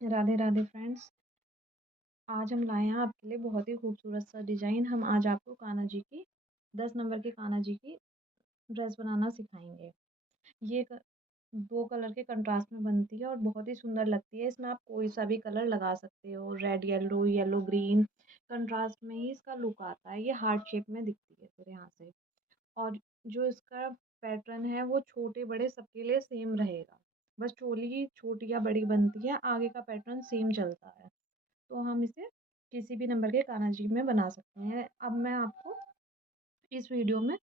Radhe Radhe friends. आज हम लाए हैं आपके लिए बहुत ही खूबसूरत सा डिजाइन। हम आज आपको कान्हा जी की 10 नंबर की कान्हा जी की ड्रेस बनाना सिखाएंगे। ये दो कलर के कंट्रास्ट में बनती है और बहुत ही सुंदर लगती है। इसमें आप कोई सा भी कलर लगा सकते हो, red yellow, yellow green, contrast में ही इसका लुक आता है। ये हार्ट शेप में दिखती है फिर यहाँ से। और जो इसका पैटर्न है वो छोटे बड़े सबके लिए सेम रहेगा। बस चोली छोटी या बड़ी बनती है, आगे का पैटर्न सेम चलता है। तो हम इसे किसी भी नंबर के कान्हा जी में बना सकते हैं। अब मैं आपको इस वीडियो में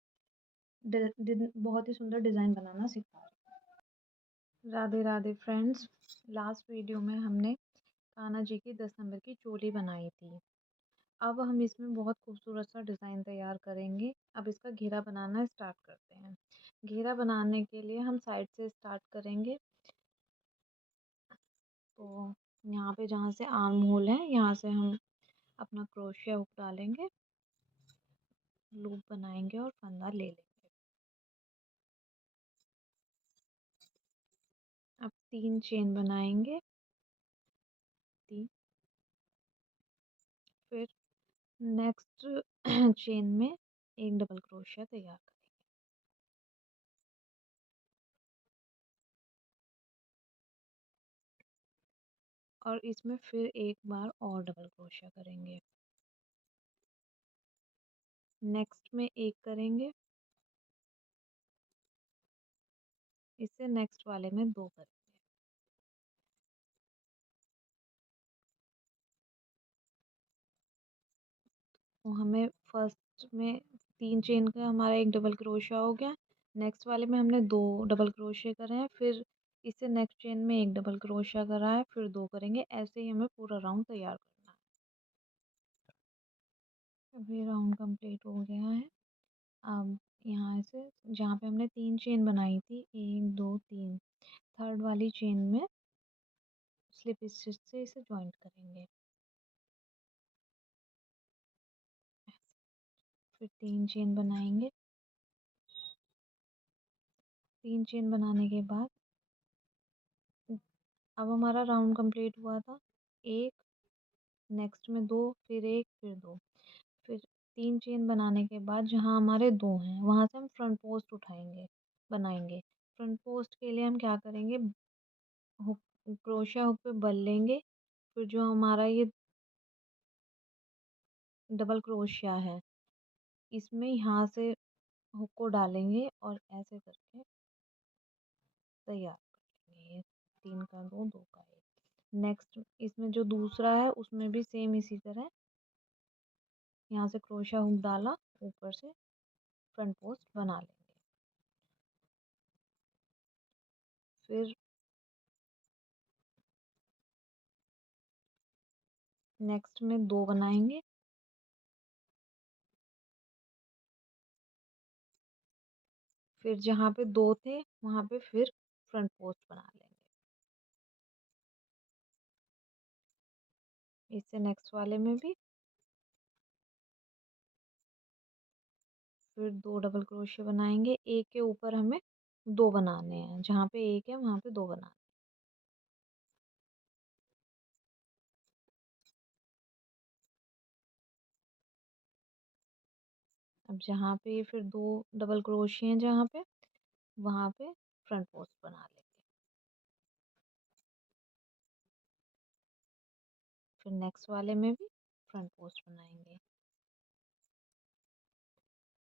बहुत ही सुंदर डिज़ाइन बनाना सिखा रही हूँ। Radhe Radhe friends. Last video में हमने कान्हा जी की 10 नंबर की चोली बनाई थी। अब हम इसमें बहुत खूबसूरत सा डिज़ाइन तैयार करेंगे। अब इसका घेरा बनाना स्टार्ट करते हैं। घेरा बनाने के लिए हम साइड से स्टार्ट करेंगे। तो यहाँ पे जहाँ से आर्म होल है, यहाँ से हम अपना क्रोशिया हुक डालेंगे, लूप बनाएंगे और फंदा ले लेंगे। अब 3 चेन बनाएंगे, 3। फिर नेक्स्ट चेन में एक डबल क्रोशिया तैयार करेंगे और इसमें फिर एक बार और डबल क्रोशिया करेंगे। नेक्स्ट में एक करेंगे, इससे नेक्स्ट वाले में 2 करेंगे। तो हमें फर्स्ट में 3 चेन का हमारा एक डबल क्रोशिया हो गया। नेक्स्ट वाले में हमने 2 डबल क्रोशिया करे हैं, फिर इससे नेक्स्ट चेन में एक डबल क्रोशिया करा है, फिर 2 करेंगे। ऐसे ही हमें पूरा राउंड तैयार करना है। अभी राउंड कंप्लीट हो गया है। अब यहाँ से जहाँ पे हमने 3 चेन बनाई थी, 1 2 3, थर्ड वाली चेन में स्लिप स्टिच से इसे जॉइंट करेंगे। फिर 3 चेन बनाएंगे। 3 चेन बनाने के बाद अब हमारा राउंड कंप्लीट हुआ था। एक, नेक्स्ट में 2, फिर एक, फिर 2। फिर 3 चेन बनाने के बाद जहाँ हमारे 2 हैं वहाँ से हम फ्रंट पोस्ट उठाएंगे, बनाएंगे। फ्रंट पोस्ट के लिए हम क्या करेंगे, हुक, क्रोशिया हुक पे बल लेंगे। फिर जो हमारा ये डबल क्रोशिया है, इसमें यहाँ से हुक को डालेंगे और ऐसे करके तैयार कर लेंगे। ये 3 का 2, 2 का 1। नेक्स्ट इसमें जो दूसरा है उसमें भी सेम इसी तरह यहाँ से क्रोशिया हुक डाला, ऊपर से फ्रंट पोस्ट बना लेंगे। फिर नेक्स्ट में 2 बनाएंगे। फिर जहाँ पे 2 थे वहाँ पे फिर फ्रंट पोस्ट बना लेंगे। इससे नेक्स्ट वाले में भी फिर 2 डबल क्रोशिया बनाएंगे। एक के ऊपर हमें 2 बनाने हैं, जहाँ पे एक है वहाँ पे 2 बनाने हैं। अब जहाँ पे फिर 2 डबल क्रोशिया हैं जहाँ पे, वहाँ पे फ्रंट पोस्ट बना लेंगे। फिर नेक्स्ट वाले में भी फ्रंट पोस्ट बनाएंगे।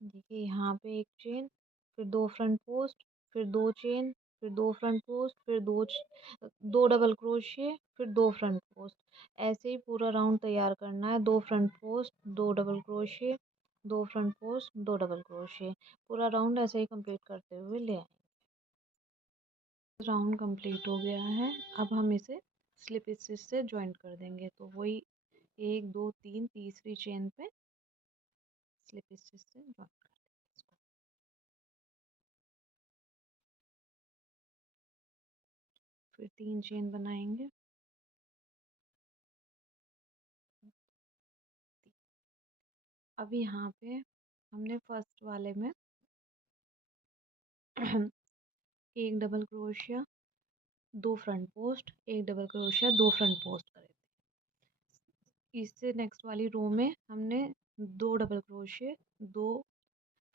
देखिए यहाँ पे एक चेन, फिर 2 फ्रंट पोस्ट, फिर 2 चेन, फिर 2 फ्रंट पोस्ट, फिर 2 डबल क्रोशिए, फिर 2 फ्रंट पोस्ट। ऐसे ही पूरा राउंड तैयार करना है। 2 front post, 2 double crochet, 2 front post, 2 double crochet. पूरा राउंड ऐसे ही कंप्लीट करते हुए ले आएंगे। राउंड कंप्लीट हो गया है। अब हम इसे स्लिप स्टिच से जॉइंट कर देंगे। तो वही 1 2 3 तीसरी चेन पे स्लिप स्टिच से जॉइंट कर देंगे इसको। फिर 3 चेन बनाएंगे। अब यहाँ पे हमने फर्स्ट वाले में एक double crochet, 2 front post, 1 double crochet, 2 front post करे थे। इससे नेक्स्ट वाली रो में हमने 2 डबल क्रोशिया, 2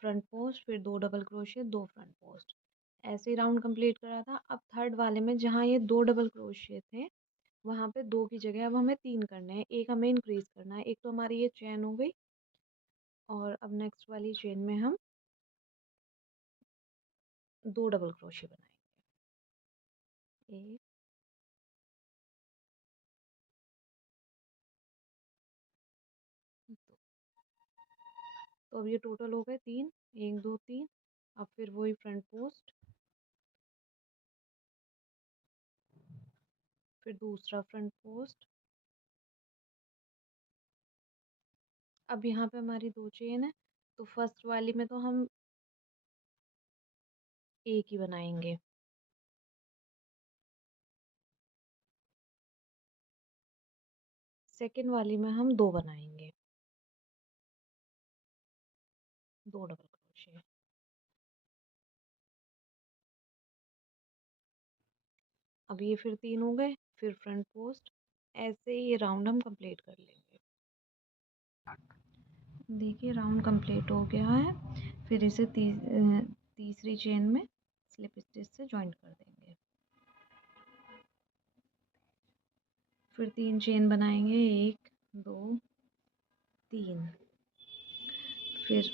फ्रंट पोस्ट, फिर 2 डबल क्रोशिया, 2 फ्रंट पोस्ट, ऐसे ही राउंड कंप्लीट करा था। अब थर्ड वाले में जहाँ ये 2 डबल क्रोशिया थे, वहाँ पे 2 की जगह अब हमें 3 करने हैं, एक हमें इंक्रीज करना है। एक तो हमारी ये चेन हो गई, और अब नेक्स्ट वाली चेन में हम 2 डबल क्रोशिया बनाएंगे। एक, दो। तो अब ये टोटल हो गए 3, 1 2 3। अब फिर वही फ्रंट पोस्ट, फिर दूसरा फ्रंट पोस्ट। अब यहाँ पे हमारी 2 चेन है, तो फर्स्ट वाली में तो हम एक ही बनाएंगे। सेकंड वाली में हम 2 बनाएंगे, 2 डबल क्रोशिया। अब ये फिर 3 हो गए, फिर फ्रंट पोस्ट, ऐसे ही ये राउंड हम कंप्लीट कर लेंगे। देखिए राउंड कंप्लीट हो गया है। फिर इसे तीसरी चेन में स्लिप स्टिच से जॉइंट कर देंगे। फिर 3 चेन बनाएंगे, 1 2 3। फिर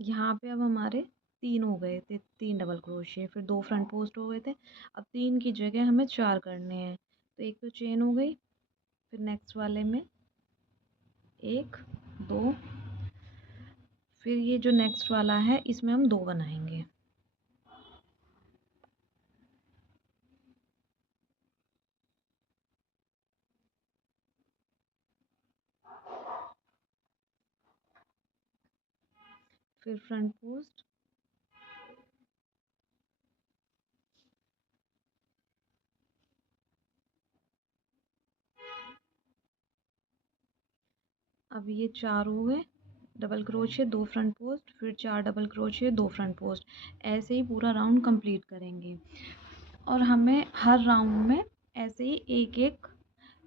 यहाँ पे अब हमारे 3 हो गए थे, 3 डबल क्रोशिया, फिर 2 फ्रंट पोस्ट हो गए थे। अब 3 की जगह हमें 4 करने हैं, तो एक तो चेन हो गई, फिर नेक्स्ट वाले में 1 2, फिर ये जो नेक्स्ट वाला है इसमें हम 2 बनाएंगे। फिर फ्रंट पोस्ट, अब ये 4 हो गए, डबल क्रोशिया, 2 फ्रंट पोस्ट, फिर 4 डबल क्रोशिया, 2 फ्रंट पोस्ट, ऐसे ही पूरा राउंड कंप्लीट करेंगे। और हमें हर राउंड में ऐसे ही एक एक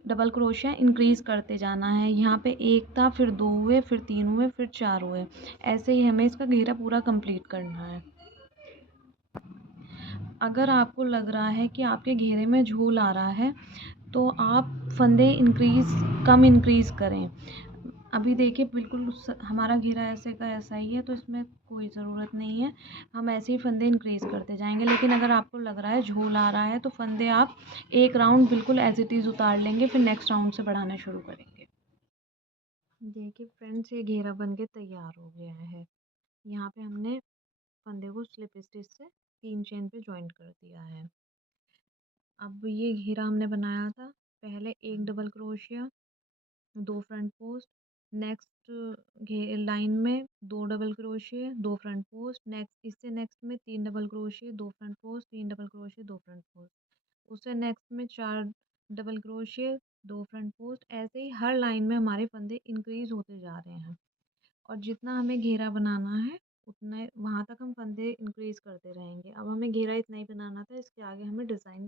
डबल क्रोशिया इंक्रीज करते जाना है। यहाँ पे 1 था, फिर 2 हुए, फिर 3 हुए, फिर 4 हुए, ऐसे ही हमें इसका घेरा पूरा कंप्लीट करना है। अगर आपको लग रहा है कि आपके घेरे में झोल आ रहा है, तो आप फंदे कम इंक्रीज़ करें। अभी देखिए बिल्कुल हमारा घेरा ऐसे का ऐसा ही है, तो इसमें कोई ज़रूरत नहीं है, हम ऐसे ही फंदे इंक्रीज़ करते जाएंगे। लेकिन अगर आपको लग रहा है झोल आ रहा है, तो फंदे आप एक राउंड बिल्कुल एज इट इज़ उतार लेंगे, फिर नेक्स्ट राउंड से बढ़ाना शुरू करेंगे। देखिए फ्रेंड्स, ये घेरा बन के तैयार हो गया है। यहाँ पे हमने फंदे को स्लिप स्टिच से 3 चेन पे जॉइंट कर दिया है। अब ये घेरा हमने बनाया था, पहले 1 double crochet, 2 front post, next line में 2 double crochet, 2 front post, next इससे नेक्स्ट में 3 double crochet, 2 front post, 3 double crochet, 2 front post, उससे नेक्स्ट में 4 डबल क्रोशिया, 2 फ्रंट पोस्ट, ऐसे ही हर लाइन में हमारे फंदे इंक्रीज होते जा रहे हैं। और जितना हमें घेरा बनाना है, उतना वहाँ तक हम फंदे इंक्रीज करते रहेंगे। अब हमें घेरा इतना ही बनाना था, इसके आगे हमें डिज़ाइन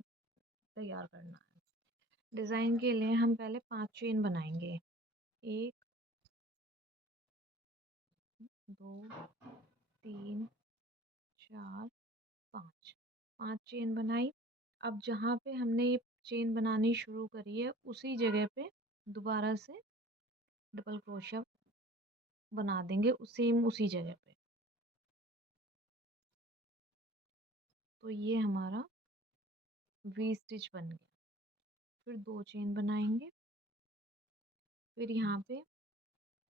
तैयार करना है। डिज़ाइन के लिए हम पहले 5 चेन बनाएंगे, 1 2 3 4 5, 5 चेन बनाई। अब जहाँ पे हमने ये चेन बनानी शुरू करी है, उसी जगह पे दोबारा से डबल क्रोशिया बना देंगे, सेम उसी जगह पे। तो ये हमारा वी स्टिच बन गया। फिर 2 चेन बनाएंगे, फिर यहाँ पे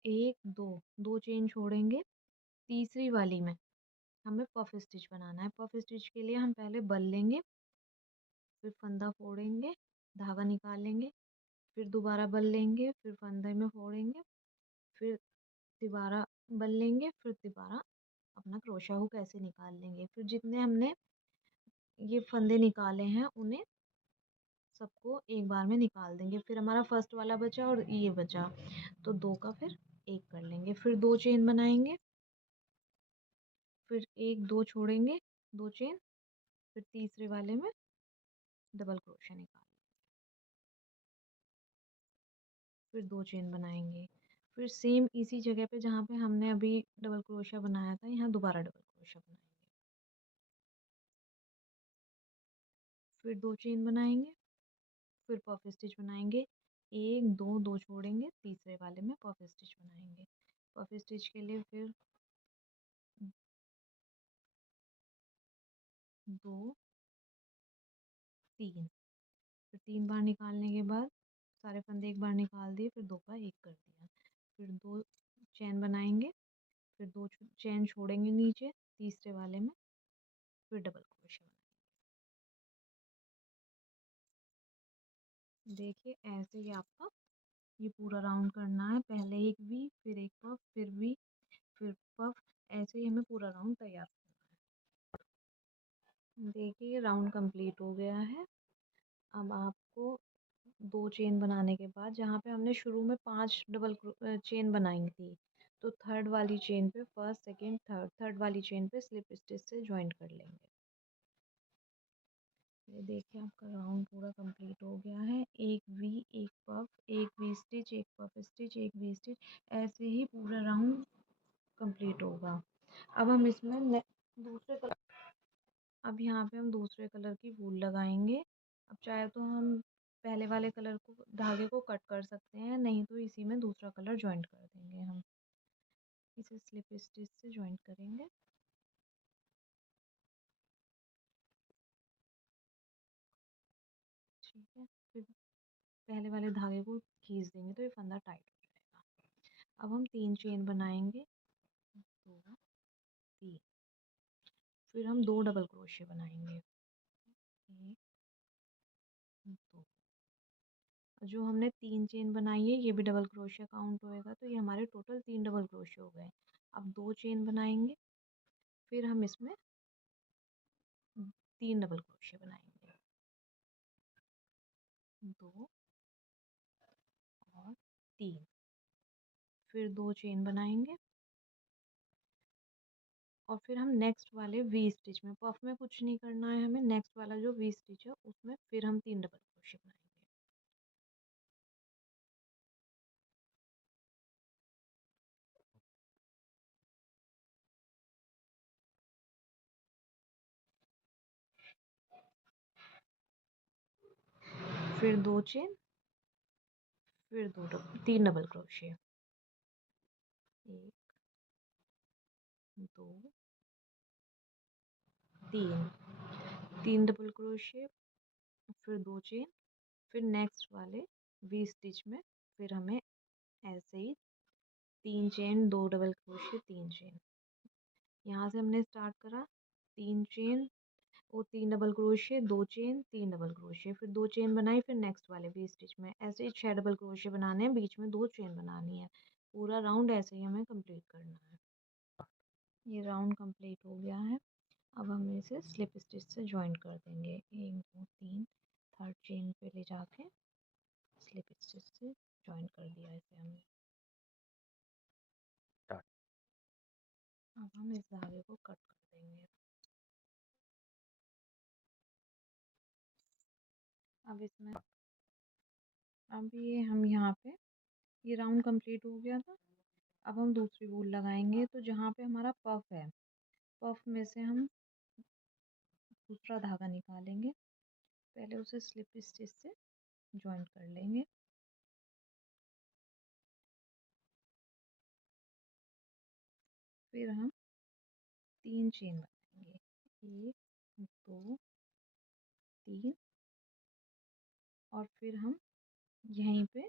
1 2, 2 चेन छोड़ेंगे, तीसरी वाली में हमें पफ स्टिच बनाना है। पफ स्टिच के लिए हम पहले बल लेंगे, फिर फंदा फोड़ेंगे, धागा निकालेंगे, फिर दोबारा बल लेंगे, फिर फंदे में फोड़ेंगे, फिर दोबारा बल लेंगे, फिर दोबारा अपना क्रोशा हुक ऐसे निकाल लेंगे। फिर जितने हमने ये फंदे निकाले हैं, उन्हें सबको एक बार में निकाल देंगे। फिर हमारा फर्स्ट वाला बचा और ये बचा, तो 2 का फिर 1 कर लेंगे। फिर 2 चेन बनाएंगे, फिर 1 2 छोड़ेंगे, 2 चेन, फिर तीसरे वाले में डबल क्रोशे निकाल, फिर 2 चेन बनाएंगे, फिर सेम इसी जगह पे जहाँ पे हमने अभी डबल क्रोशिया बनाया था यहाँ दोबारा डबल क्रोशिया बनाएंगे, फिर 2 चेन बनाएंगे, फिर पफ स्टिच बनाएंगे, 1 2 2 छोड़ेंगे, तीसरे वाले में पफ स्टिच बनाएंगे। पफ स्टिच के लिए फिर 2 3, फिर 3 बार निकालने के बाद सारे फंदे एक बार निकाल दिए, फिर 2 का 1 कर दिया, फिर 2 चैन बनाएंगे, फिर 2 चैन छोड़ेंगे नीचे तीसरे वाले में, फिर डबल क्रोशिया बनाएंगे। देखिए ऐसे ही आपका ये पूरा राउंड करना है, पहले एक वी, फिर एक पफ, फिर वी, फिर पफ, ऐसे ही हमें पूरा राउंड तैयार करना है। देखिए राउंड कंप्लीट हो गया है। अब आपको 2 चेन बनाने के बाद जहाँ पे हमने शुरू में 5 डबल चेन बनाई थी, तो थर्ड वाली चेन पे फर्स्ट सेकंड थर्ड वाली चेन पे स्लिप स्टिच से ज्वाइन कर लेंगे। ये देखिए आपका राउंड पूरा कंप्लीट हो गया है। एक वी, एक पफ, एक वी स्टिच, एक पफ स्टिच, एक वी स्टिच, ऐसे ही पूरा राउंड कंप्लीट होगा। अब हम इसमें दूसरे कलर, अब यहाँ पे हम दूसरे कलर की वूल लगाएंगे। अब चाहे तो हम पहले वाले कलर को धागे को कट कर सकते हैं, नहीं तो इसी में दूसरा कलर ज्वाइंट कर देंगे। हम इसे स्लिप स्टिच से ज्वाइंट करेंगे। ठीक है, फिर पहले वाले धागे को खींच देंगे तो ये फंदा टाइट हो जाएगा। अब हम 3 चेन बनाएंगे, 2 3, फिर हम 2 डबल क्रोशिया बनाएंगे, 1 2। जो हमने 3 चेन बनाई है ये भी डबल क्रोशिया काउंट होएगा, तो ये हमारे टोटल 3 डबल क्रोशिया हो गए। अब 2 चेन बनाएंगे, फिर हम इसमें 3 डबल क्रोशिया बनाएंगे, 2 और 3, फिर 2 चेन बनाएंगे, और फिर हम नेक्स्ट वाले वी स्टिच में, पफ में कुछ नहीं करना है हमें, नेक्स्ट वाला जो वी स्टिच है उसमें फिर हम 3 डबल क्रोशिया बनाएंगे। फिर 2 चेन, फिर 3 डबल क्रोशिया, 1 2 3, 3 डबल क्रोशिया, फिर 2 चेन, फिर नेक्स्ट वाले वी स्टिच में फिर हमें ऐसे ही 3 चेन, 2 डबल क्रोशिया, 3 चेन, यहाँ से हमने स्टार्ट करा 3 चेन और 3 double crochet, 2 chain, 3 double crochet, फिर 2 चेन बनाई, फिर नेक्स्ट वाले वी स्टिच में ऐसे ही 6 डबल क्रोशिया बनाने हैं, बीच में 2 चेन बनानी है। पूरा राउंड ऐसे ही हमें कंप्लीट करना है। ये राउंड कंप्लीट हो गया है। अब हम इसे स्लिप स्टिच से ज्वाइन कर देंगे, 1 2 3, थर्ड चेन पे ले जाके स्लिप स्टिच से ज्वाइन कर दिया इसे हमने। अब हम इस धागे को कट कर देंगे। अब इसमें अब ये हम यहाँ पे ये राउंड कंप्लीट हो गया था। अब हम दूसरी वूल लगाएंगे, तो जहाँ पे हमारा पफ है, पफ में से हम दूसरा धागा निकालेंगे, पहले उसे स्लिप स्टिच से ज्वाइंट कर लेंगे, फिर हम 3 चेन बनाएंगे, 1 2 3, और फिर हम यहीं पे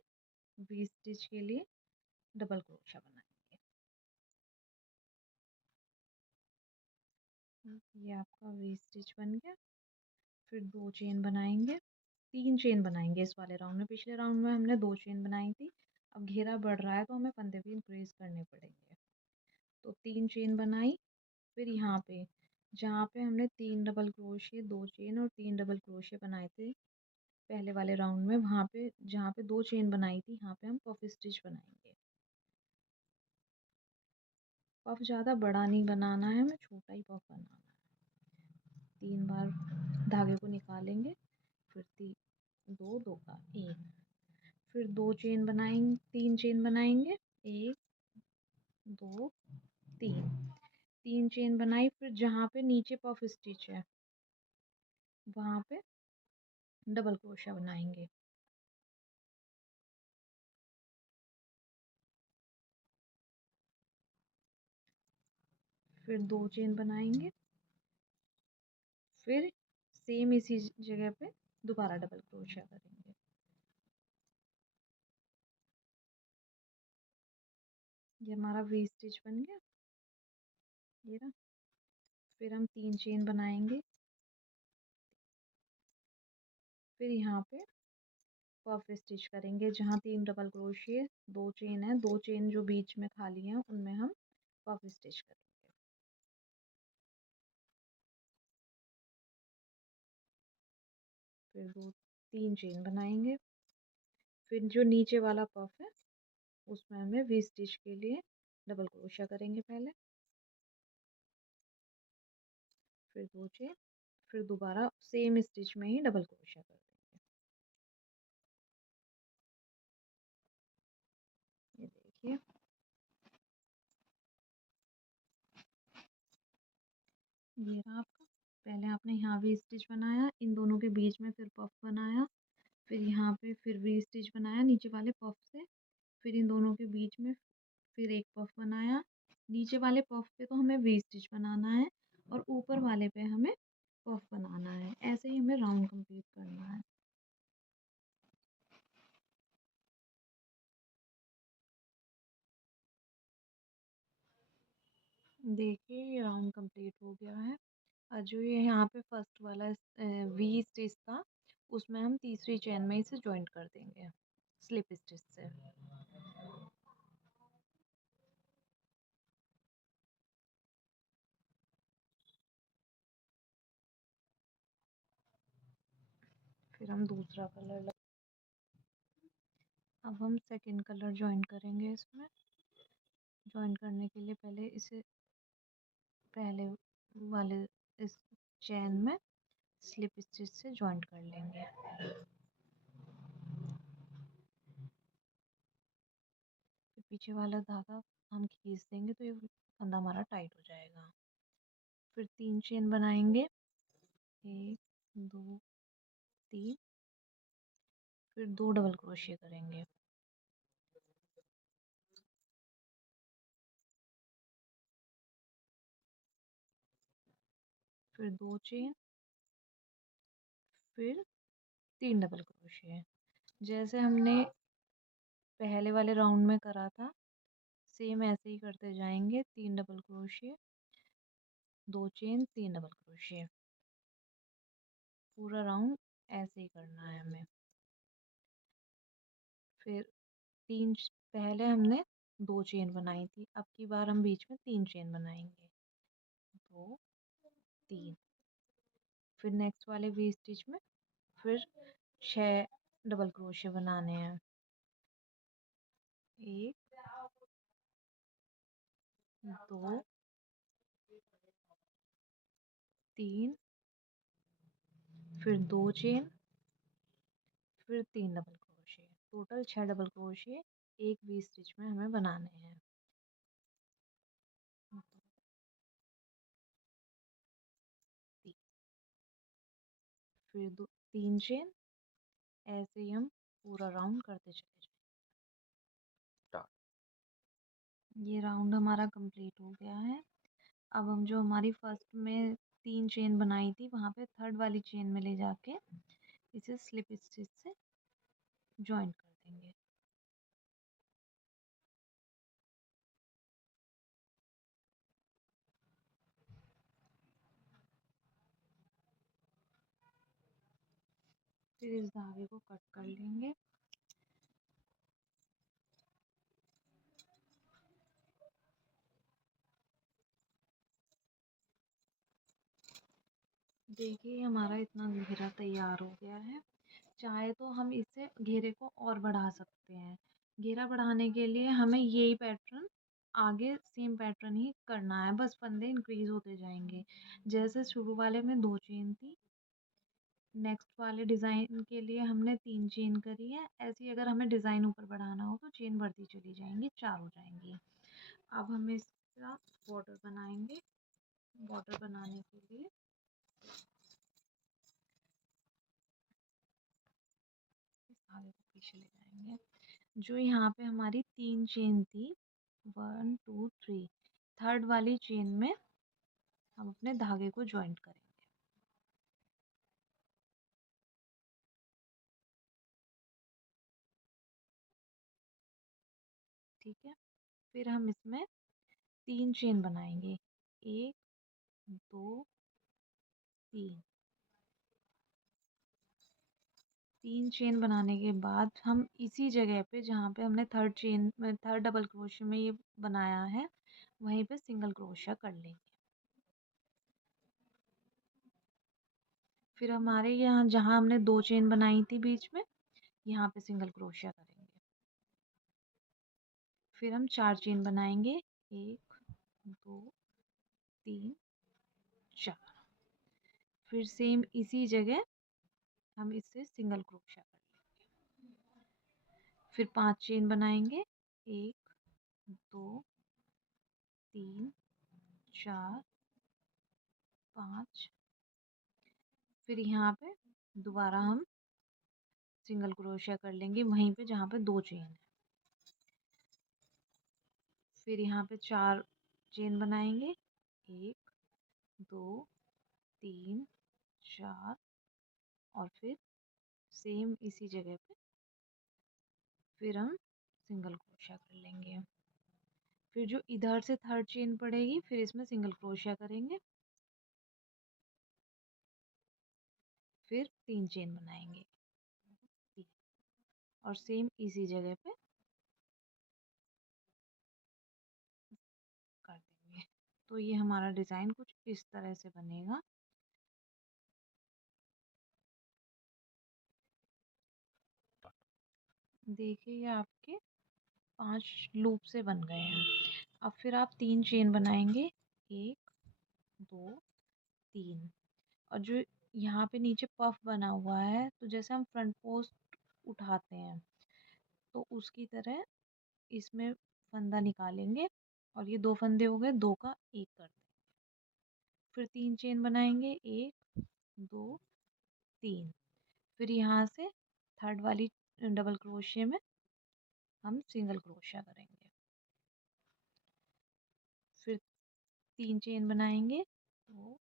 वी स्टिच के लिए डबल क्रोशा बनाएंगे। ये आपका वी स्टिच बन गया। फिर 2 चेन बनाएंगे, 3 चेन बनाएंगे इस वाले राउंड में। पिछले राउंड में हमने 2 चेन बनाई थी। अब घेरा बढ़ रहा है तो हमें फंदे भी इंक्रीज करने पड़ेंगे, तो 3 चेन बनाई, फिर यहाँ पे जहाँ पे हमने 3 डबल क्रोशिया, 2 चेन और 3 डबल क्रोशिया बनाए थे पहले वाले राउंड में, वहाँ पे जहाँ पे 2 चेन बनाई थी यहाँ पे हम पफ स्टिच बनाएंगे। पफ ज़्यादा बड़ा नहीं बनाना है, हमें छोटा ही पफ बनाना है। 3 बार धागे को निकालेंगे, फिर दो, दो का एक, फिर दो चेन बनाएंगे, तीन चेन बनाएंगे, एक, दो, तीन, तीन चेन बनाई। फिर जहाँ पे नीचे पफ स्टिच है वहाँ पे डबल क्रोशिया बनाएंगे। फिर दो चेन बनाएंगे, फिर सेम इसी जगह पे दोबारा डबल क्रोशिया करेंगे। ये हमारा वी स्टिच बन गया, ये ना। फिर हम तीन चेन बनाएंगे, फिर यहाँ पे पफ स्टिच करेंगे जहाँ तीन डबल क्रोशिया, दो चेन है, दो चेन जो बीच में खाली हैं उनमें हम पफ स्टिच करेंगे। फिर दो, तीन चेन बनाएंगे, फिर जो नीचे वाला पफ है उसमें हमें वी स्टिच के लिए डबल क्रोशिया करेंगे पहले, फिर दो चेन, फिर दोबारा सेम स्टिच में ही डबल क्रोशिया कर देंगे। ये देखिए, ये रहा आपका। पहले आपने यहाँ वी स्टिच बनाया, इन दोनों के बीच में फिर पफ बनाया, फिर यहाँ पे फिर वी स्टिच बनाया नीचे वाले पफ से, फिर इन दोनों के बीच में फिर एक पफ बनाया। नीचे वाले पफ पे तो हमें वी स्टिच बनाना है और ऊपर वाले पे हमें पफ बनाना है। ऐसे ही हमें राउंड कंप्लीट करना है। देखिए ये राउंड कंप्लीट हो गया है। और जो ये यहाँ पे फर्स्ट वाला वी स्टिच था उसमें हम तीसरी चेन में इसे जॉइंट कर देंगे स्लिप स्टिच से। फिर हम दूसरा कलर, अब हम सेकंड कलर जॉइन करेंगे इसमें। जॉइन करने के लिए पहले इसे पहले वाले इस चेन में स्लिप स्टिच से जॉइंट कर लेंगे। फिर पीछे वाला धागा हम खींच देंगे तो ये फंदा हमारा टाइट हो जाएगा। फिर तीन चेन बनाएंगे, एक, दो, तीन, फिर दो डबल क्रोशिया करेंगे। फिर दो चेन, फिर तीन डबल क्रोशिया, जैसे हमने पहले वाले राउंड में करा था सेम ऐसे ही करते जाएंगे। तीन डबल क्रोशिया, दो चेन, तीन डबल क्रोशिया, पूरा राउंड ऐसे ही करना है हमें। फिर पहले हमने दो चेन बनाई थी, अब की बार हम बीच में तीन चेन बनाएंगे, दो, तीन। फिर नेक्स्ट वाले वी स्टिच में फिर छह डबल क्रोशिया बनाने हैं, एक, दो, तीन, फिर दो चेन, फिर तीन डबल क्रोशिया, टोटल छह डबल क्रोशिया एक वी स्टिच में हमें बनाने हैं। फिर दो, तीन चेन, ऐसे ही हम पूरा राउंड करते चले जाएं। ये राउंड हमारा कंप्लीट हो गया है। अब हम जो हमारी फर्स्ट में तीन चेन बनाई थी वहाँ पे थर्ड वाली चेन में ले जाके इसे स्लिप स्टिच से जॉइन कर देंगे। फिर इस धागे को कट कर लेंगे। देखिए हमारा इतना घेरा तैयार हो गया है। चाहे तो हम इससे घेरे को और बढ़ा सकते हैं। घेरा बढ़ाने के लिए हमें यही पैटर्न आगे सेम पैटर्न ही करना है, बस फंदे इंक्रीज होते जाएंगे। जैसे शुरू वाले में दो चेन थी, नेक्स्ट वाले डिज़ाइन के लिए हमने 3 चेन करी है। ऐसे ही अगर हमें डिज़ाइन ऊपर बढ़ाना हो तो चेन बढ़ती चली जाएँगी, 4 हो जाएँगी। अब हम इसका बॉर्डर बनाएँगे। बॉर्डर बनाने के लिए इस धागे को पीछे ले जाएँगे। जो यहाँ पे हमारी 3 चेन थी 1 2 3, थर्ड वाली चेन में हम अपने धागे को जॉइंट करेंगे। ठीक है? फिर हम इसमें 3 चेन बनाएँगे। 1 2 3। 3 चेन बनाने के बाद हम इसी जगह पे जहाँ पे हमने थर्ड डबल क्रोशिया में ये बनाया है, वहीं पे सिंगल क्रोशिया कर लेंगे। फिर हमारे यहाँ जहाँ हमने 2 चेन बनाई थी बीच में, यहाँ पे सिंगल क्रोशिया करेंगे। फिर हम 4 चेन बनाएंगे, 1 2 3 4। फिर सेम इसी जगह हम इससे सिंगल क्रोशिया कर लेंगे। फिर 5 चेन बनाएंगे, 1 2 3 4 5। फिर यहाँ पे दोबारा हम सिंगल क्रोशिया कर लेंगे वहीं पे जहाँ पे 2 चेन है। फिर यहाँ पे 4 चेन बनाएंगे, 1 2 3 4। और फिर सेम इसी जगह पे फिर हम सिंगल क्रोशिया कर लेंगे। फिर जो इधर से थर्ड चेन पड़ेगी फिर इसमें सिंगल क्रोशिया करेंगे। फिर 3 चेन बनाएंगे, 3। और सेम इसी जगह पे कर देंगे। तो ये हमारा डिज़ाइन कुछ इस तरह से बनेगा। देखिए ये आपके 5 लूप से बन गए हैं। अब फिर आप 3 चेन बनाएंगे, 1 2 3। और जो यहाँ पे नीचे पफ बना हुआ है तो जैसे हम फ्रंट पोस्ट उठाते हैं तो उसकी तरह इसमें फंदा निकालेंगे और ये 2 फंदे हो गए, 2 का 1 कर देंगे। फिर 3 चेन बनाएंगे, 1 2 3। फिर यहाँ से थर्ड वाली डबल क्रोशिया में हम सिंगल क्रोशिया करेंगे। फिर 3 चेन बनाएंगे, 2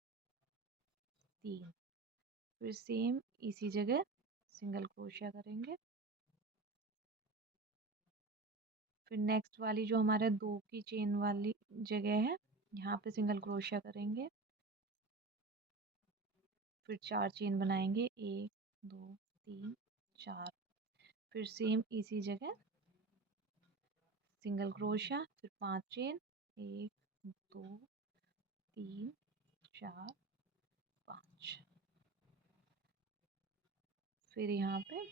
3। फिर सेम इसी जगह सिंगल क्रोशिया करेंगे। फिर नेक्स्ट वाली जो हमारे 2 की चेन वाली जगह है यहाँ पे सिंगल क्रोशिया करेंगे। फिर 4 चेन बनाएंगे, 1 2 3 4। फिर सेम इसी जगह सिंगल क्रोशिया। फिर 5 चेन, 1 2 3 4 5। फिर यहाँ पे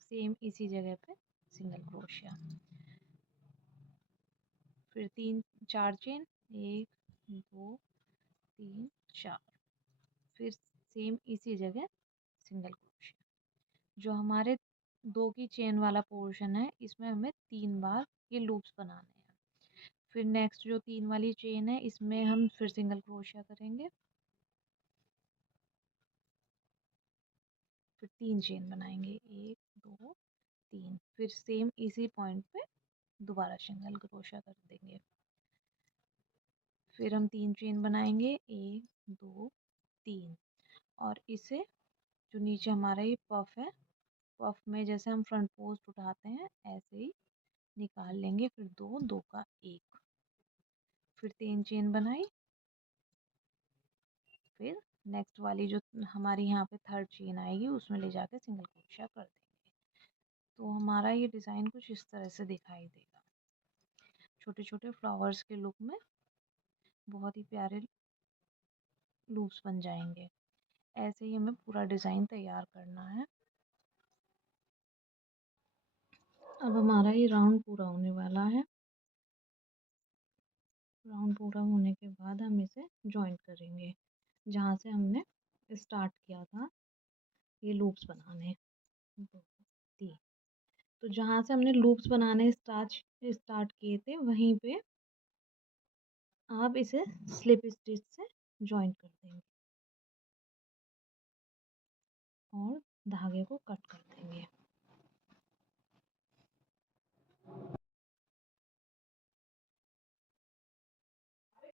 सेम इसी जगह पे सिंगल क्रोशिया। फिर 4 चेन, 1 2 3 4। फिर सेम इसी जगह सिंगल क्रोशिया। जो हमारे 2 की चेन वाला पोर्शन है इसमें हमें 3 बार ये लूप्स बनाने हैं। फिर नेक्स्ट जो 3 वाली चेन है इसमें हम फिर सिंगल क्रोशिया करेंगे। फिर 3 चेन बनाएंगे, 1 2 3। फिर सेम इसी पॉइंट पे दोबारा सिंगल क्रोशिया कर देंगे। फिर हम 3 चेन बनाएंगे, 1 2 3। और इसे जो नीचे हमारा ये पफ है, पफ में जैसे हम फ्रंट पोस्ट उठाते हैं ऐसे ही निकाल लेंगे। फिर 2 2 का 1। फिर 3 चेन बनाई। फिर नेक्स्ट वाली जो हमारी यहाँ पे थर्ड चेन आएगी उसमें ले जाके सिंगल क्रोशिया कर देंगे। तो हमारा ये डिज़ाइन कुछ इस तरह से दिखाई देगा। छोटे छोटे फ्लावर्स के लुक में बहुत ही प्यारे लूप्स बन जाएंगे। ऐसे ही हमें पूरा डिज़ाइन तैयार करना है। अब हमारा ये राउंड पूरा होने वाला है। राउंड पूरा होने के बाद हम इसे जॉइंट करेंगे जहाँ से हमने स्टार्ट किया था। ये लूप्स बनाने हैं। 2 3 तो जहाँ से हमने लूप्स बनाने स्टार्ट किए थे वहीं पे आप इसे स्लिप स्टिच से जॉइन कर देंगे और धागे को कट कर देंगे।